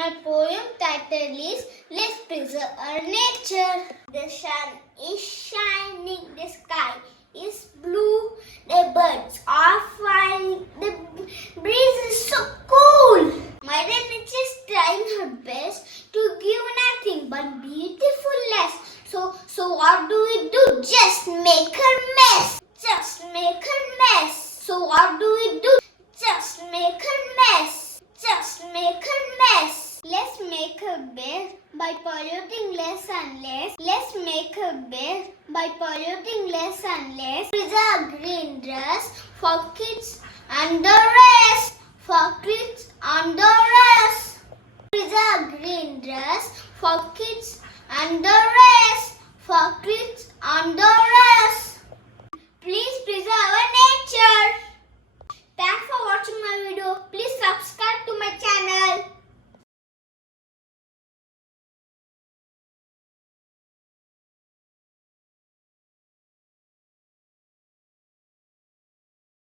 My poem title is Let's Preserve Our Nature. The sun is shining, the sky is blue, the birds are flying, the breeze is so cool. Mother Nature is trying her best to give nothing but beautifulness. So what do we do? Just make her mess. Just make her mess. So what do we do? Just make her mess. Just make her mess. Let's make her better by polluting less and less. Let's make her better by polluting less and less. Preserve green grass for kids and the rest. For kids and the rest. Preserve green grass for kids and the rest. For kids and the